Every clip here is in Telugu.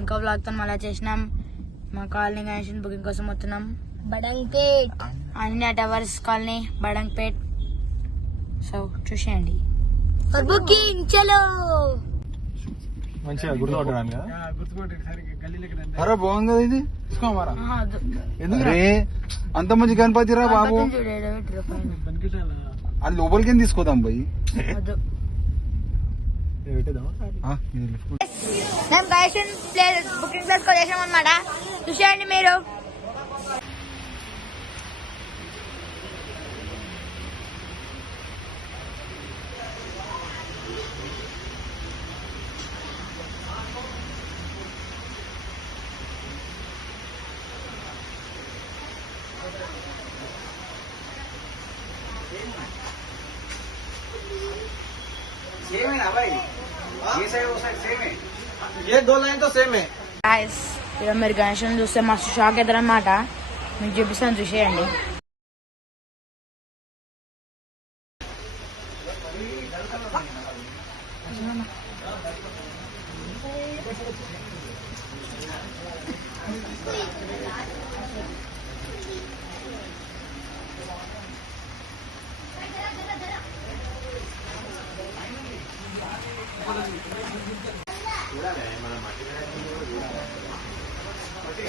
ఇంకో బ్లాగ్ తో మళ్ళీ చేసినాం. మా కాలనీ గణేషన్ బుకింగ్ కోసం వస్తున్నాం. బడంగ్పేట్ అన్ని టవర్స్ కాలనీ బడంగ్పేట్. సో చూసేయండి బుకింగ్ చలో. మంచిగా గుర్తుపట్టడానికి అరే బాగుంది కదా ఇది. తీసుకోమారా ఎందుకు అంత మంచి గణపతి రా బాబు. అది లోపలికి తీసుకోదాం పోయి. మేము గణేషన్ ప్లేస్ బుకింగ్ ప్లేస్ చేసాం అనమాట. చూసేయండి మీరు. सेम है ना भाई, ये साइड वो साइड सेम है, ये दो लाइन तो सेम है. गाइस ఇక మీరు గణేషన్ చూస్తే మస్తు షాక్ అవుతారు అనమాట. మీకు చూపిస్తాను చూసేయండి.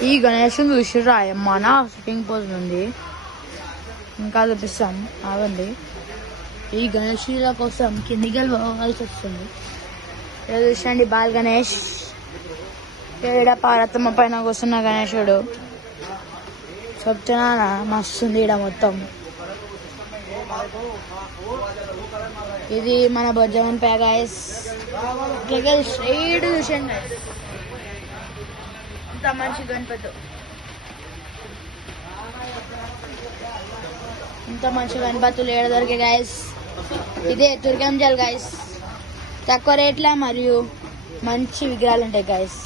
ఈ గణేషుని చూసిర్రా మన సిట్టింగ్ పోజ్ ఉంది. ఇంకా చూపిస్తాం ఆగండి. ఈ గణేషుల కోసం కిందికి పోవాల్సి వస్తుంది. ఇలా చూసండి బాల్ గణేష్. ఈడ పార్వతమ్మ పైన కూర్చున్న గణేశుడు. చెప్తున్నా మస్తుంది ఈడ మొత్తం. ఇది మన బొజ్జమన్ పే గాయస్. స్ట్రైట్ చూసండి. ఇంత మంచి గణపతి, ఇంత మంచి గణపతులు ఏడ దొరికే గాయస్. ఇదే దుర్గంజల్ గాయస్. తక్కువ రేట్ల మరియు మంచి విగ్రహాలు ఉంటాయి గాయస్.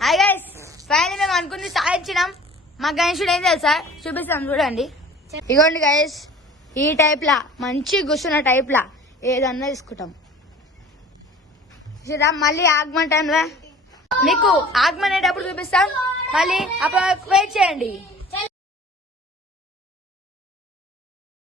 హాయ్ గైస్, ఫైనల్ మేము అనుకుంది సాధించినాం. మా గణేశుడు ఏం తెలుసా చూపిస్తాం చూడండి. ఇగోండి గైస్, ఈ టైప్ లా మంచి కూర్చున్న టైప్ లా ఏదన్నా తీసుకుంటాం. మళ్ళీ ఆగమన్ టైంలో మీకు ఆగమనేటప్పుడు చూపిస్తాం. మళ్ళీ అప్పుడు వెయిట్ చేయండి.